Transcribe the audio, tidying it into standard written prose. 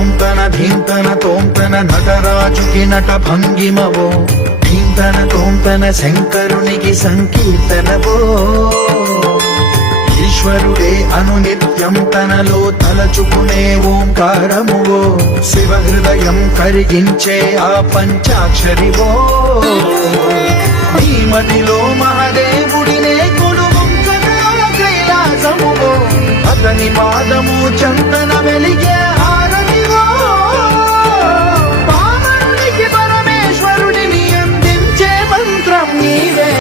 తోంతన ధీంతన తోంతన నటరాజుకి నట భంగిమవో ధీంతన తోంతన శంకరునికి సంకీర్తనవో ఈశ్వరుడే అనునిత్యం తనలో తలచుకునే ఓంకారమువో శివ హృదయం కరిగించే ఆ పంచాక్షరివో నీ మదిలో మహాదేవుడినే కొలువుంచగా కైలాసమువో అతని పాదము చందన వెలిగే